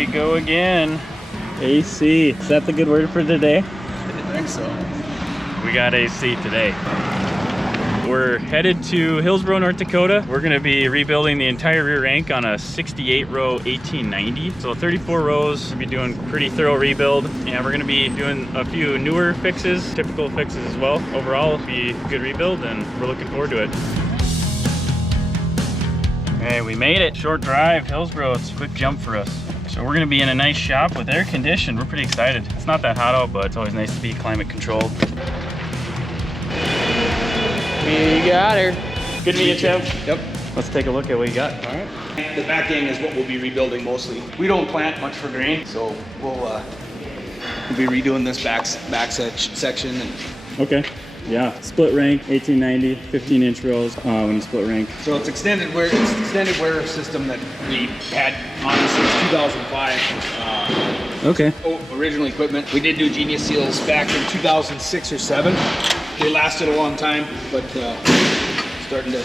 we go again. AC. Is that the good word for today? I think so. We got AC today. We're headed to Hillsboro, North Dakota. We're gonna be rebuilding the entire rear rank on a 68 row 1890. So 34 rows, we'll be doing pretty thorough rebuild. And we're gonna be doing a few newer fixes, typical fixes as well. Overall, it'll be a good rebuild and we're looking forward to it. Hey, we made it. Short drive, Hillsboro, it's a quick jump for us. So we're gonna be in a nice shop with air conditioned. We're pretty excited. It's not that hot out, but it's always nice to be climate controlled. You got her. Good to meet you, Trev. Yep. Let's take a look at what you got. All right. The back gang is what we'll be rebuilding mostly. We don't plant much for grain, so we'll be redoing this back section. And Okay. Yeah. Split rank, 1890, 15-inch rows when you split rank. so it's extended wear. It's an extended wear system that we had on since 2005. Okay. Original equipment. We did do Genius seals back in 2006 or 7. They lasted a long time, but starting to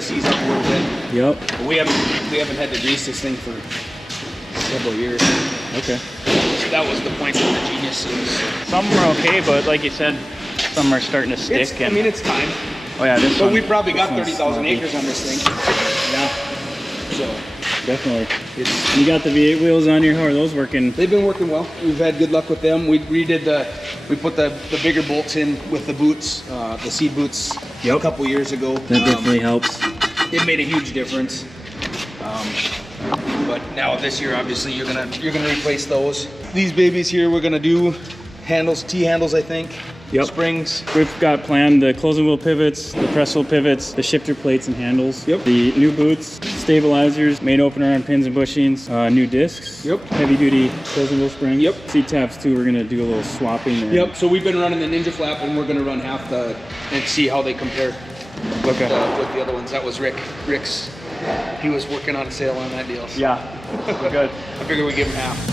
seize up a little bit. Yep. But we haven't had to grease this thing for several years. Okay. So that was the point of the Genius seals. Some are okay, but like you said, some are starting to stick. I mean, it's time. Oh yeah, this So one. we probably got this one's 30,000 snappy. acres on this thing. Yeah. So Definitely. it's. You got the V8 wheels on here. How are those working? They've been working well. We've had good luck with them. We redid we put the bigger bolts in with the boots, the seed boots, a couple years ago. That definitely helps. It made a huge difference. But now this year, obviously, you're gonna replace those. These babies here, we're gonna do handles, T-handles, I think. Yep. Springs. We've got planned the closing wheel pivots, the press wheel pivots, the shifter plates and handles. Yep. The new boots, stabilizers, main opener on pins and bushings, new discs. Yep. Heavy duty closing wheel spring. Yep. Seat taps too. We're gonna do a little swapping there. Yep. So we've been running the Ninja Flap, and we're gonna run half and see how they compare with the other ones. That was Rick's. He was working on a sale on that deal. So Yeah. Good. I figured we'd give him half.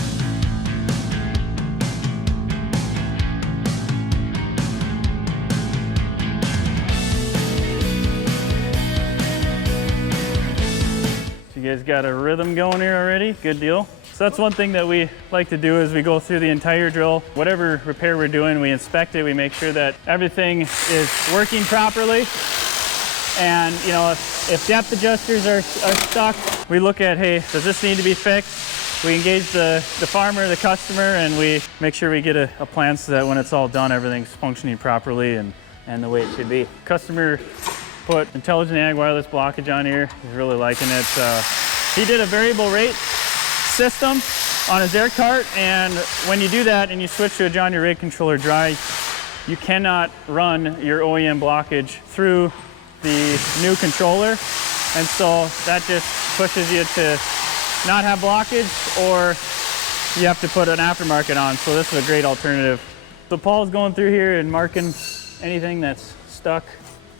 You guys got a rhythm going here already? Good deal. So that's one thing that we like to do is we go through the entire drill. Whatever repair we're doing, we inspect it. We make sure that everything is working properly. And you know, if depth adjusters are stuck, we look at, hey, does this need to be fixed? We engage the farmer, the customer, and we make sure we get a plan so that when it's all done, everything's functioning properly and the way it should be. Customer put Intelligent Ag wireless blockage on here. He's really liking it. He did a variable rate system on his air cart, and when you do that and you switch to a John Deere rate controller dry, you cannot run your OEM blockage through the new controller, and so that just pushes you to not have blockage, or you have to put an aftermarket on. So this is a great alternative. So Paul's going through here and marking anything that's stuck.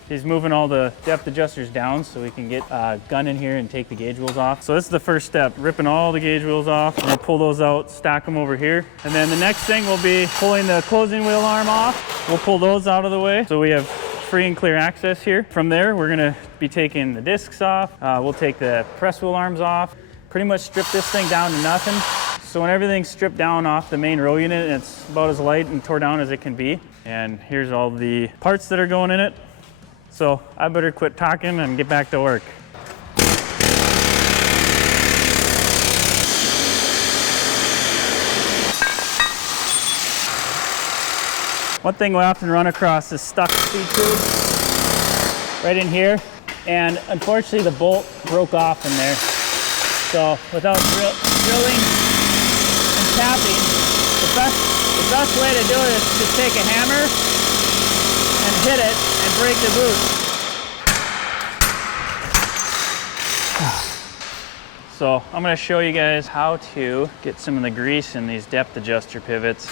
He's moving all the depth adjusters down so we can get a gun in here and take the gauge wheels off. So this is the first step, ripping all the gauge wheels off. We're gonna pull those out, stack them over here. And then the next thing will be pulling the closing wheel arm off. We'll pull those out of the way so we have free and clear access here. From there, we're gonna be taking the discs off. We'll take the press wheel arms off, pretty much strip this thing down to nothing. So when everything's stripped down off the main row unit, it's about as light and tore down as it can be. And here's all the parts that are going in it. So I better quit talking and get back to work. One thing we often run across is stuck feed tube right in here. And unfortunately the bolt broke off in there. So without drilling and tapping, the best way to do it is to take a hammer and hit it and break the boot. So I'm going to show you guys how to get some of the grease in these depth adjuster pivots.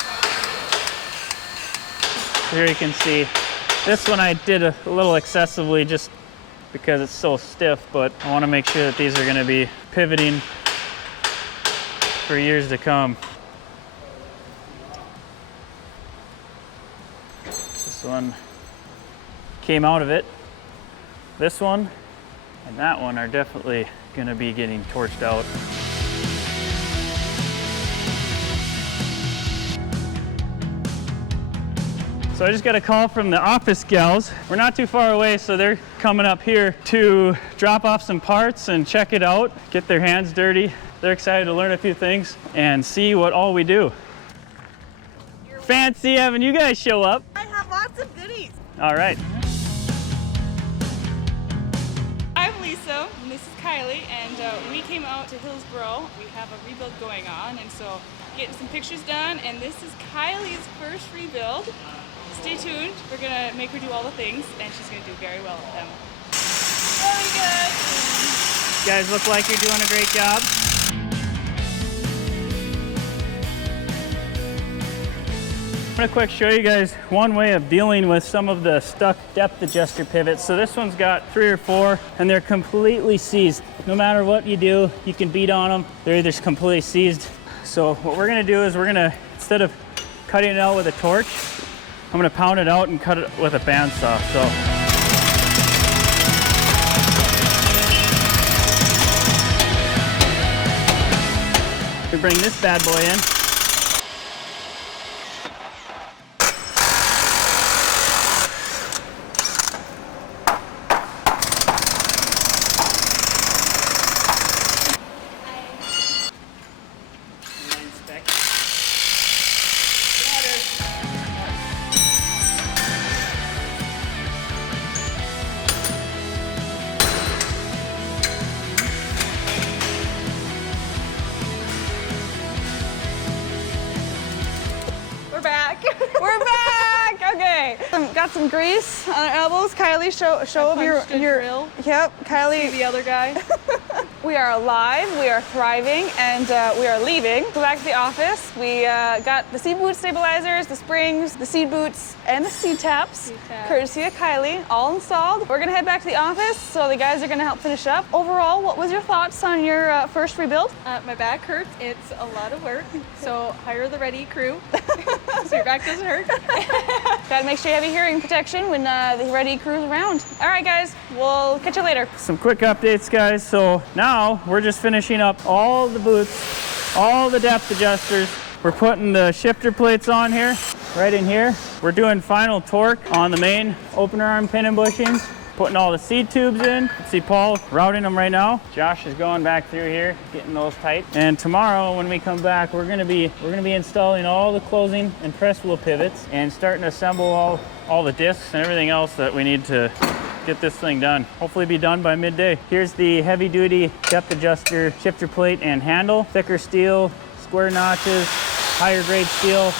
Here you can see this one I did a little excessively just because it's so stiff, but I want to make sure that these are going to be pivoting for years to come. This one came out of it. This one and that one are definitely going to be getting torched out. So I just got a call from the office gals. We're not too far away, so they're coming up here to drop off some parts and check it out, get their hands dirty. They're excited to learn a few things and see what all we do. Fancy having you guys show up. I have lots of goodies. All right. I'm Lisa, and this is Kylie, and we came out to Hillsboro. We have a rebuild going on, and so getting some pictures done, and this is Kylie's first rebuild. Stay tuned. We're gonna make her do all the things, and she's gonna do very well with them. Very good. You guys look like you're doing a great job. I'm gonna quick show you guys one way of dealing with some of the stuck depth adjuster pivots. So this one's got 3 or 4 and they're completely seized. No matter what you do, you can beat on them. They're either completely seized. So what we're gonna do is we're gonna, instead of cutting it out with a torch, I'm gonna pound it out and cut it with a bandsaw. So. We bring this bad boy in. We're back! Okay. Got some grease on our elbows. Kylie, show them your drill. Yep, Kylie. See the other guy. We are alive, we are thriving, and we are leaving. Go back to the office. We got the seed boot stabilizers, the springs, the seed boots, and the seed taps, courtesy of Kylie, all installed. We're gonna head back to the office, so the guys are gonna help finish up. Overall, what was your thoughts on your first rebuild? My back hurts. It's a lot of work. So hire the ready crew so your back doesn't hurt. Gotta make sure you have your hearing protection when the ready crew's around. All right, guys, we'll catch you later. Some quick updates, guys. So now we're just finishing up all the boots, all the depth adjusters. We're putting the shifter plates on here, right in here. We're doing final torque on the main opener arm pin and bushings. Putting all the seed tubes in. See Paul routing them right now. Josh is going back through here, getting those tight. And tomorrow when we come back, we're gonna be installing all the closing and press wheel pivots and starting to assemble all the discs and everything else that we need to get this thing done. Hopefully be done by midday. Here's the heavy duty depth adjuster shifter plate and handle. Thicker steel, square notches, higher grade steel.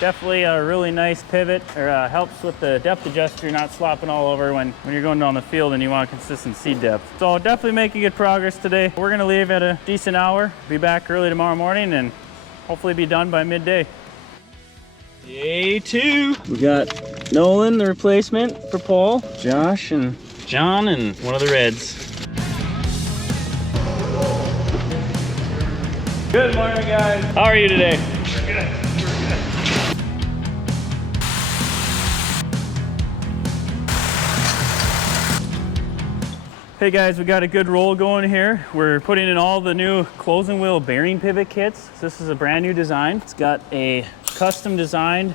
Definitely a really nice pivot, or helps with the depth adjuster not slopping all over when you're going down the field and you want consistent seed depth. So definitely making good progress today. We're gonna leave at a decent hour, be back early tomorrow morning, and hopefully be done by midday. Day 2. We got Nolan, the replacement for Paul, Josh and John, and one of the Reds. Good morning, guys. How are you today? Good. Hey guys, we got a good roll going here. We're putting in all the new closing wheel bearing pivot kits. This is a brand new design. It's got a custom designed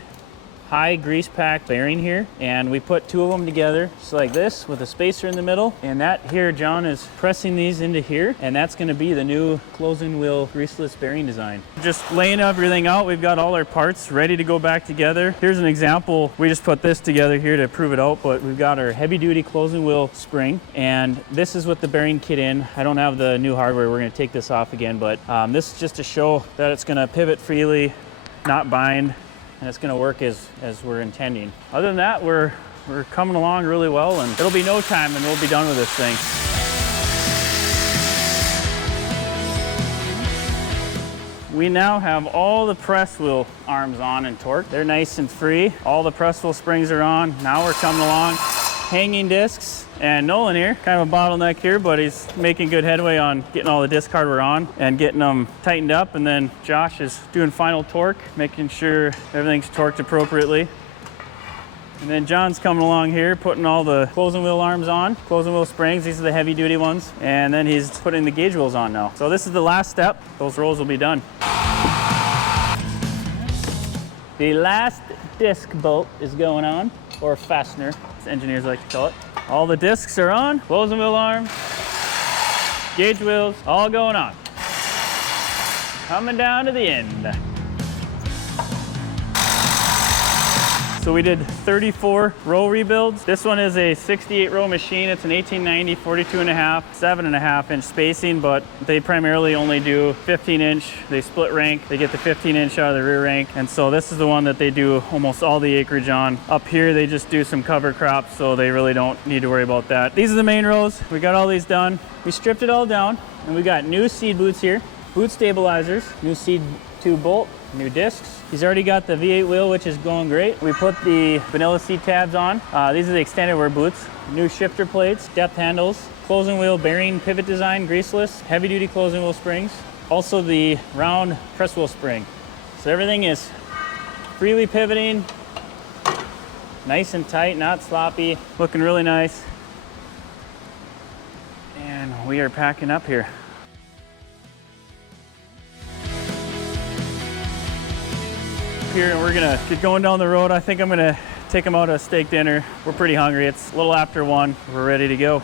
high grease pack bearing here, and we put 2 of them together just like this with a spacer in the middle, and that here John is pressing these into here, and that's going to be the new closing wheel greaseless bearing design. Just laying everything out, we've got all our parts ready to go back together. Here's an example. We just put this together here to prove it out, but we've got our heavy duty closing wheel spring, and this is with the bearing kit in. I don't have the new hardware. We're going to take this off again, but this is just to show that it's going to pivot freely, not bind, and it's going to work as we're intending. Other than that, we're coming along really well, and it'll be no time and we'll be done with this thing. We now have all the press wheel arms on and torqued. They're nice and free. All the press wheel springs are on. Now we're coming along. Hanging discs, and Nolan here, kind of a bottleneck here, but he's making good headway on getting all the disc hardware on and getting them tightened up. And then Josh is doing final torque, making sure everything's torqued appropriately. And then John's coming along here, putting all the closing wheel arms on, closing wheel springs. These are the heavy duty ones. And then he's putting the gauge wheels on now. So this is the last step. Those rolls will be done. The last disc bolt is going on, or fastener, as engineers like to call it. All the discs are on, closing wheel arm, gauge wheels, all going on. Coming down to the end. So we did 34 row rebuilds. This one is a 68 row machine. It's an 1890, 42.5, 7.5 inch spacing, but they primarily only do 15 inch. They split rank. They get the 15 inch out of the rear rank. And so this is the one that they do almost all the acreage on. Up here, they just do some cover crops, so they really don't need to worry about that. These are the main rows. We got all these done. We stripped it all down, and we got new seed boots here, boot stabilizers, new seed tube bolt, new discs. He's already got the V8 wheel, which is going great. We put the vanilla seat tabs on. These are the extended wear boots. New shifter plates, depth handles, closing wheel bearing pivot design, greaseless, heavy duty closing wheel springs. Also the round press wheel spring. So everything is freely pivoting, nice and tight, not sloppy, looking really nice. And we are packing up here. Here and we're gonna get going down the road. I think I'm gonna take them out to a steak dinner. We're pretty hungry. It's a little after 1. We're ready to go.